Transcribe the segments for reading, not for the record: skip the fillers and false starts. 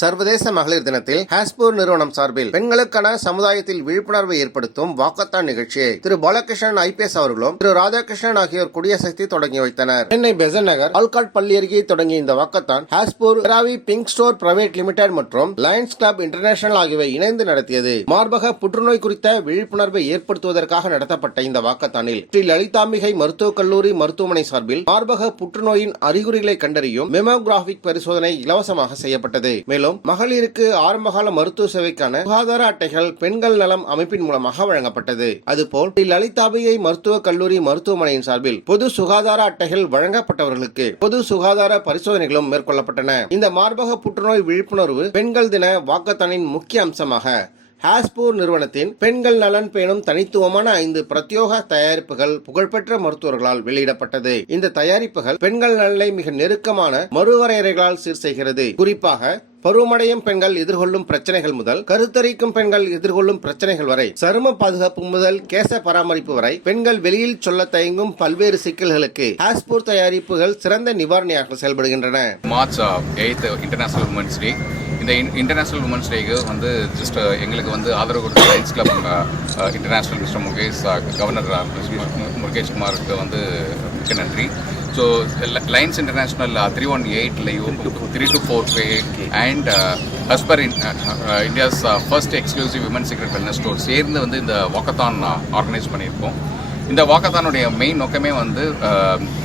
சர்வதேச மகளிர் தினத்தில் ஹாஸ்பூர் நிறுவனம் சார்பில் பெண்களுக்கான சமுதாயத்தில் விழிப்புணர்வை ஏற்படுத்தும் வாக்கத்தான் நிகழ்ச்சியை திரு பாலகிருஷ்ணன் IPS அவர்களும் திரு ராதாகிருஷ்ணன் ஆகியோர் கொடியசைத்து தொடங்கி வைத்தனர். சென்னை பெசன்ட் நகர் ஆல்காட் பள்ளி அருகே தொடங்கிய இந்த வாக்கத்தான் ஹாஸ்பூர் ராவி பிங்க் ஸ்டோர் பிரைவேட் லிமிடெட் மற்றும் லயன்ஸ் கிளப் இன்டர்நேஷனல் ஆகியவை இணைந்து நடத்தியது. மார்பக புற்றுநோய் குறித்த விழிப்புணர்வை ஏற்படுத்துவதற்காக நடத்தப்பட்ட இந்த வாக்கத்தானில் ஸ்ரீ லலிதாம்பிகை மருத்துவக் கல்லூரி மருத்துவமனை சார்பில் மார்பக புற்றுநோயின் அறிகுறிகளை கண்டறியும் மெமோகிராபிக் பரிசோதனை இலவசமாக செய்யப்பட்டது. மேலும் மகளிருக்கு ஆரம்பகால மருத்துவ சேவைக்கான சுகாதார அட்டைகள் பெண்கள் நலம் அமைப்பின் மூலமாக வழங்கப்பட்டது. அதுபோல் லலிதாம்பிகை மருத்துவக் கல்லூரி மருத்துவமனையின் சார்பில் பொது சுகாதார அட்டைகள் வழங்கப்பட்டவர்களுக்கு பொது சுகாதார பரிசோதனைகளும் மேற்கொள்ளப்பட்டன. இந்த மார்பக புற்றுநோய் விழிப்புணர்வு பெண்கள் தின வாக்கத்தானின் முக்கிய அம்சமாக ஹாஸ்பூர் நிறுவனத்தின் பெண்கள் நலன் பேணும் தனித்துவமான 5 பிரத்யோக தயாரிப்புகள் புகழ்பெற்ற மருத்துவர்களால் வெளியிடப்பட்டது. இந்த தயாரிப்புகள் பெண்கள் நலனை மிக நெருக்கமான மறுவரையறைகளால் சீர் செய்கிறது. குறிப்பாக பருவமடையும் பெண்கள் எதிர்கொள்ளும் பிரச்சனைகள் முதல் கருத்தரிக்கும் பெண்கள் எதிர்கொள்ளும் பிரச்சனைகள் வரை, சரும பாதுகாப்பு முதல் கேச பராமரிப்பு வரை பெண்கள் வெளியில் சொல்ல தயங்கும் பல்வேறு சிக்கல்களுக்கு ஹாஸ்பூர் தயாரிப்புகள் சிறந்த நிவாரணியாக செயல்படுகின்றன. மார்ச் 8 இன்டர்நேஷனல் உமன்ஸ் டே. இந்த இன்டர்நேஷனல் உமன்ஸ் டேக்கு வந்து ஜஸ்ட் எங்களுக்கு வந்து ஆதரவு கொடுத்த Lions club international mister Mukesh, கவர்னர் முகேஷ் குமாருக்கு வந்து மிக்க நன்றி. So Lions International 318 3 to 4 and as per India's first exclusive women's secret wellness store சேர்ந்து வந்து இந்த வாக்கத்தான் ஆர்கனைஸ் பண்ணியிருக்கோம். இந்த வாக்கத்தானுடைய மெயின் நோக்கமே வந்து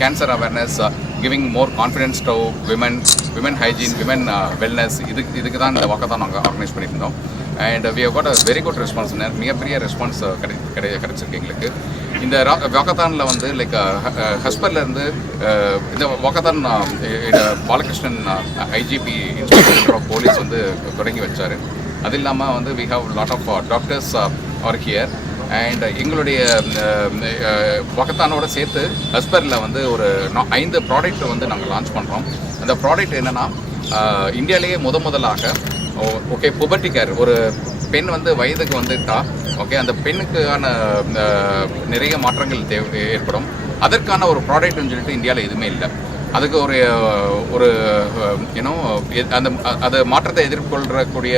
cancer awareness, giving more confidence to women hygiene, women wellness, இதுக்கு தான் இந்த வாக்கத்தான் நாங்கள் ஆர்கனைஸ் பண்ணியிருந்தோம். And we have got a very good response. மிகப்பெரிய ரெஸ்பான்ஸ் கிடைச்சிருக்கு எங்களுக்கு. இந்த வாக்கத்தானில் வந்து லைக் ஹஸ்பர்லேருந்து இந்த walkathon Balakrishnan IGP inspector of police வந்து தொடங்கி வச்சார். அது இல்லாமல் வந்து we have lot of doctors are here. அண்ட் எங்களுடைய வாக்கத்தானோட சேர்த்து ஹஸ்பரில் வந்து ஒரு 5 ப்ராடக்ட் வந்து நாங்கள் லான்ச் பண்ணுறோம். அந்த ப்ராடக்ட் என்னென்னா, இந்தியாவிலேயே முதலாக புபர்ட்டி கேர், ஒரு பெண் வந்து வயதுக்கு வந்துட்டா அந்த பெண்ணுக்கான நிறைய மாற்றங்கள் ஏற்படும். அதற்கான ஒரு ப்ராடக்ட்னு சொல்லிட்டு இந்தியாவில் எதுவுமே இல்லை. அதுக்கு ஒரு அந்த மாற்றத்தை எதிர்கொள்ளக்கூடிய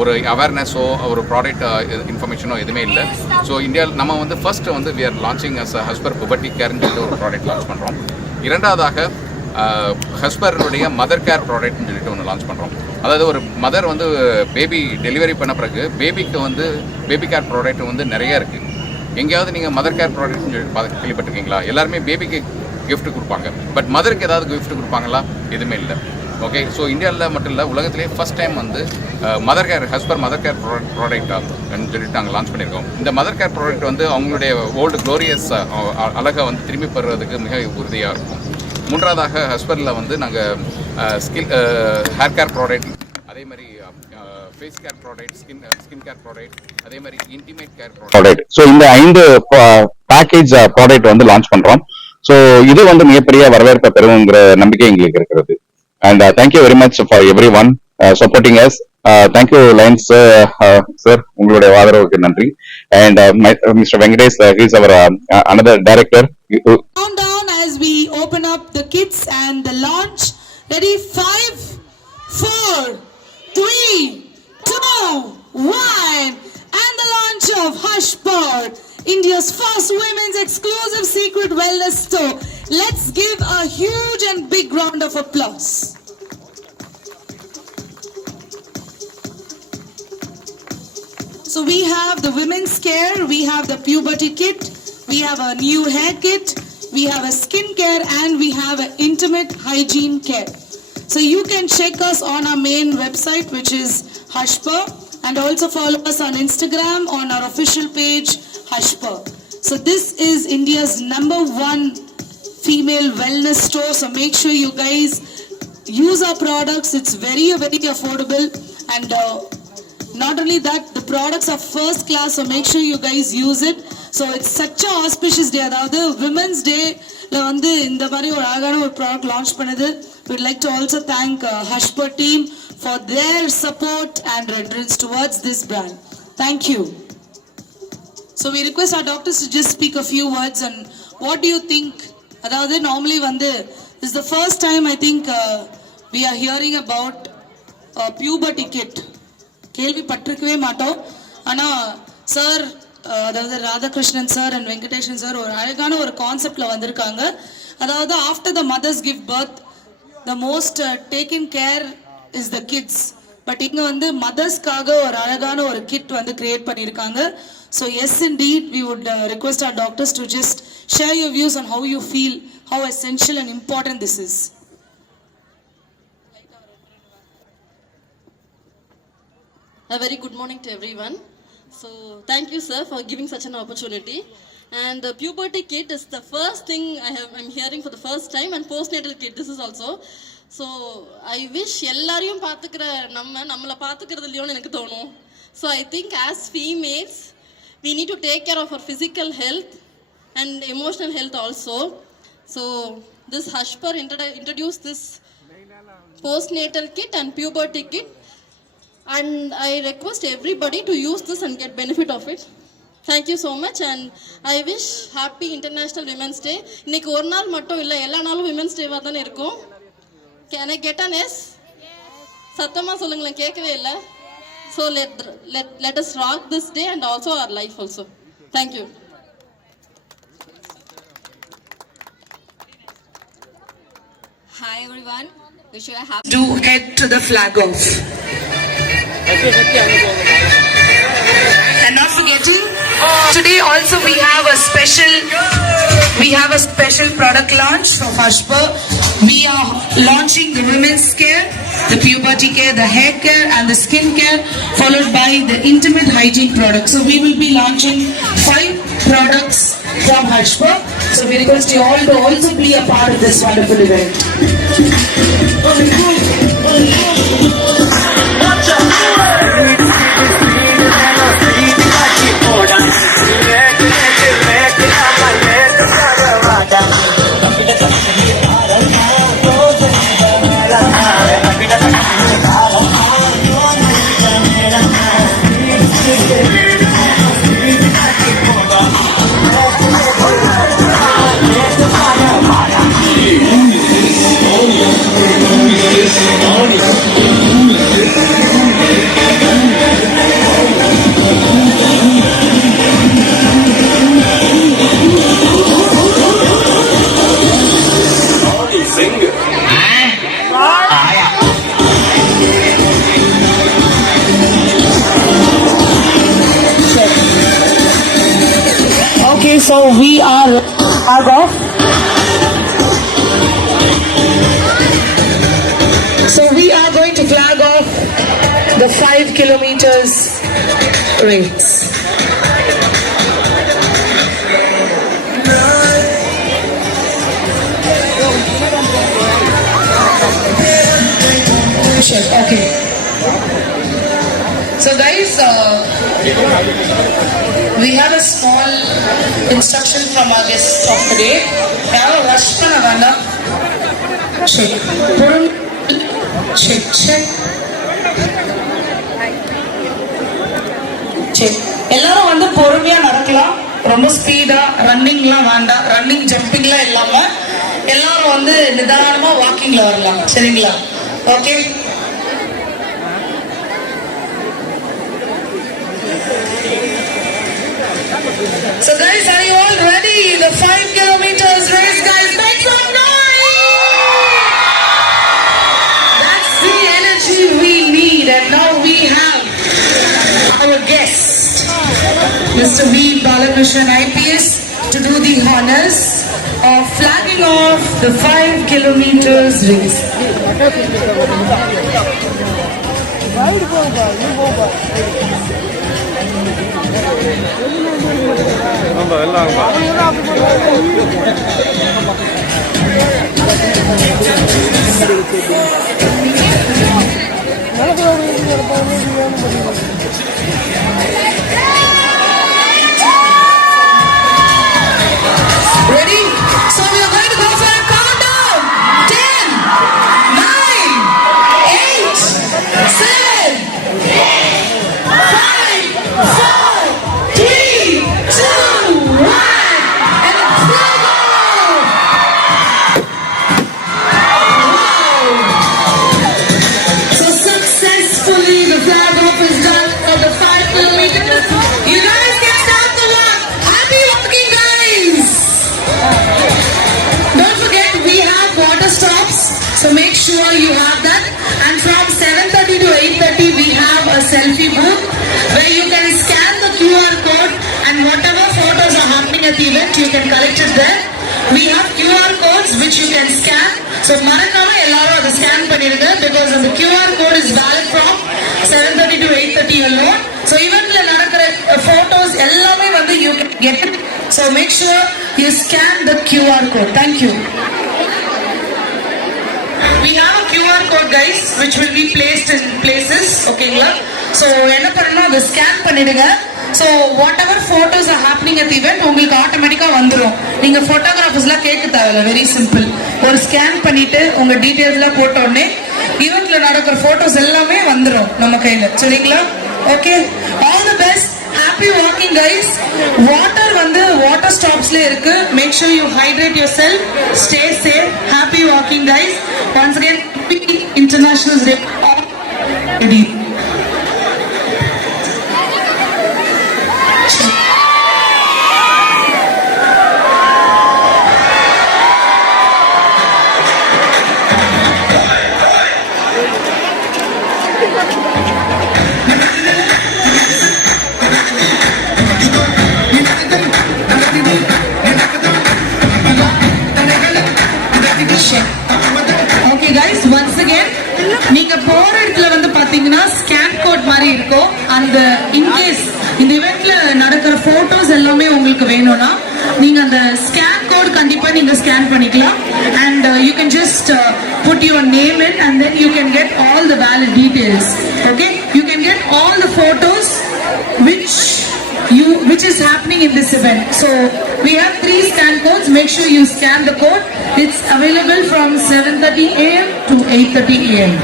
ஒரு அவேர்னஸோ ஒரு ப்ராடக்ட் இன்ஃபர்மேஷனோ எதுவுமே இல்லை. ஸோ இந்தியாவில் நம்ம வந்து ஃபர்ஸ்ட் வந்து வி ஆர் லான்ச்சிங் அஸ் ஹஸ்பர் புபர்ட்டி கேர்னு சொல்லிட்டு ஒரு ப்ராடக்ட் லான்ச் பண்ணுறோம். இரண்டாவதாக ஹஸ்பருடைய மதர் கேர் ப்ராடக்ட்னு சொல்லிட்டு ஒன்று லான்ச் பண்ணுறோம். அதாவது ஒரு மதர் வந்து பேபி டெலிவரி பண்ண பிறகு பேபிக்கு வந்து பேபி கேர் ப்ராடக்ட் வந்து நிறைய இருக்குது. எங்கேயாவது நீங்கள் மதர் கேர் ப்ராடக்ட்னு சொல்லி கேள்விப்பட்டிருக்கீங்களா? எல்லாருமே பேபிக்கு கிஃப்ட் கொடுப்பாங்க, பட் மதருக்கு ஏதாவது கிஃப்ட் கொடுப்பாங்களா? எதுவுமே இல்லை. ஓகே, ஸோ இந்தியாவில் மட்டும் இல்லை, உலகத்திலே ஃபஸ்ட் டைம் வந்து மதர் கேர் ப்ராடக்ட்னு சொல்லிட்டு நாங்கள் லான்ச் பண்ணியிருக்கோம். இந்த மதர் கேர் ப்ராடக்ட் வந்து அவங்களுடைய ஓல்டு க்ளோரியஸ் அழகை வந்து திரும்பி பெறுறதுக்கு மிக உறுதியாக இருக்கும். மூன்றாவதாக ஹஸ்பரில் வந்து நாங்கள் ஹேர் கேர் ப்ராடக்ட், அதே மாதிரி face care product, skin care product, அதே மாதிரி இன்டிமேட் கேர் ப்ராடக்ட். ஸோ இந்த 5 பேக்கேஜ் ப்ராடக்ட் வந்து லான்ச் பண்ணுறோம். ஸோ இது வந்து மிகப்பெரிய வரவேற்பை பெறுங்கிற நம்பிக்கை எங்களுக்கு இருக்கிறது. And thank you very much for everyone supporting us. Thank you Lions sir, உங்களுடைய ஆதரவுக்கு நன்றி. And Mr. Venkatesh, he is our another director. Countdown as we open up the kits and the launch. Ready? 5, 4, 3, 2, 1, and the launch of Hushpur, India's first women's exclusive secret wellness store. Let's give a huge and big round of applause. So we have the women's care, we have the puberty kit, we have a new hair kit, we have a skin care, and we have an intimate hygiene care. So you can check us on our main website, which is Hushpur, and also follow us on Instagram on our official page Hushpur. So this is India's #1 female wellness store. So make sure you guys use our products. It's very affordable, and not only that, the products are first class. So make sure you guys use it. So it's such a auspicious day. அதாவது Women's Day வந்து இந்த மாதிரி ஒரு அழகான ஒரு product launch பண்ணது. We'd like to also thank Hushpur team for their support and reference towards this brand. Thank you. So we request our doctors to just speak a few words. And what do you think? Normally this is the first time I think we are hearing about puberty kit. கேள்விப்பட்டிருக்கவே மாட்டோம். ஆனா sir, அதாவது Radhakrishnan sir and Venkatesan sir ஒரு அழகான ஒரு கான்செப்ட்ல வந்திருக்காங்க. அதாவது after the mothers give birth, the most taken care is the kids. But இங்க வந்து மதர்ஸ்க்காக ஒரு அழகான ஒரு கிட் வந்து கிரியேட் பண்ணியிருக்காங்க. So yes indeed we would request our doctors to just share your views on how you feel, how essential and important this is. A very good morning to everyone. So thank you, sir, for giving such an opportunity. And the puberty kit is the first thing I'm hearing for the first time, and postnatal kit this is also. So I wish எல்லாரையும் பாத்துக்கிற நம்மளை பாத்துக்கிறதுலையோன்னு எனக்கு தோணும். So I think as females we need to take care of our physical health and emotional health also. So this Hashpar introduced this postnatal kit and puberty kit, and I request everybody to use this and get benefit of it. Thank you so much, and I wish happy International Women's Day. இன்னைக்கு ஒரு நாள் மட்டும் இல்லை, எல்லா நாளும் விமென்ஸ் டேவாக தானே இருக்கும். Can I get an yes? சத்தமாக சொல்லுங்களேன், கேட்கவே இல்லை. So let us rock this day and also our life also. Thank you. Hi everyone. Wish you a happy. To head to the flag off. And not forgetting, today also we have a special product launch from Hashpar. We are launching the women's care, the puberty care, the hair care and the skin care, followed by the intimate hygiene products. So we will be launching 5 products from Hashpar. So we request you all to also be a part of this wonderful event. Okay, so we are off. So we are going to flag off the 5 kilometers race. Sure, okay. So guys, we have a small instruction from our guests of the day. Now rush பண்ண வேண்டாம். Check. Check. Check. எல்லாரும் வந்து பொறுமையா நடக்கலாம். ரொம்ப ஸ்பீடா ரன்னிங்லாம் வேண்டாம். ரன்னிங் ஜம்பிங்லாம் இல்லாம எல்லாரும் வந்து நிதானமா வாக்கிங்ல வரலாம். சரிங்களா? Okay. So guys, are you all ready? The 5 kilometers race, guys. Make some noise! That's the energy we need. And now we have our guest, Mr. V. Balakrishnan IPS, to do the honors of flagging off the 5 kilometers race. Ready? So we are going to go for a countdown. 10, 9, 8, 7, 5, 4, 3, 2, 1, and it's flag off! that event, you can collect it there. We have QR codes which you can scan. So மறக்காம எல்லாரும் அதை ஸ்கேன் பண்ணிடுங்க because the QR code is valid from 7:30 to 8:30 alone. So eventல நடக்கிற photos எல்லாமே வந்து you can get it. So make sure you scan the QR code. Thank you. We have a QR code guys which will be placed in places. Okay, so என்ன பண்ணனும் அதை ஸ்கேன் பண்ணிடுங்க. So whatever photos are happening at the event உங்களுக்கு ஆட்டோமேட்டிக்கா வந்துரும். நீங்க போட்டோகிராஃபர்ஸ்லாம் கேட்க தேவையில்ல, வெரி சிம்பிள். ஒரு ஸ்கேன் பண்ணிட்டு உங்க டீடைல்ஸ்லாம் போட்ட உடனே ஈவென்ட்ல நடக்கிற போட்டோஸ் எல்லாமே வந்துரும் நம்ம கையில. சரிங்களா? Okay, all the best. Happy walking guys. Water வந்து வாட்டர் ஸ்டாப்ஸ்ல இருக்கு. Make sure you hydrate yourself. Stay safe. Happy walking guys. Once again international day. Okay guys, once again நீங்க போற இடத்துல வந்து பாத்தீங்கன்னா ஸ்கேன் கோட் மாதிரி இருக்கும். அந்த இன்கேஸ் இந்த இவெண்ட்ல நடக்கிற போட்டோஸ் எல்லாமே உங்களுக்கு வேணும்னா நீங்க அந்த ஸ்கேன் கோட் கண்டிப்பா நீங்க ஸ்கேன் பண்ணிக்கலாம். and you can just put your name in and then you can get all the valid details. Okay, you can get all the photos which is happening in this event. So we have 3 scan codes. Make sure you scan the code. It's available from 7:30 a.m. to 8:30 a.m.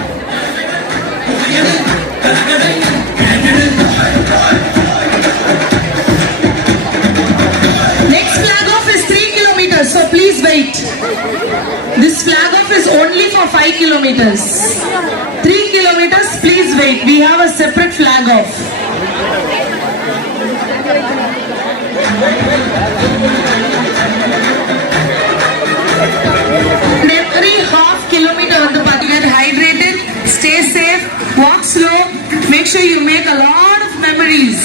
Next flag off is 3 kilometers, so please wait. This flag off is only for 5 kilometers. 3 kilometers, please wait. We have a separate flag off. And every half kilometer வந்து பாத்தீங்கன்னா hydrated, stay safe, walk slow, make sure you make a lot of memories.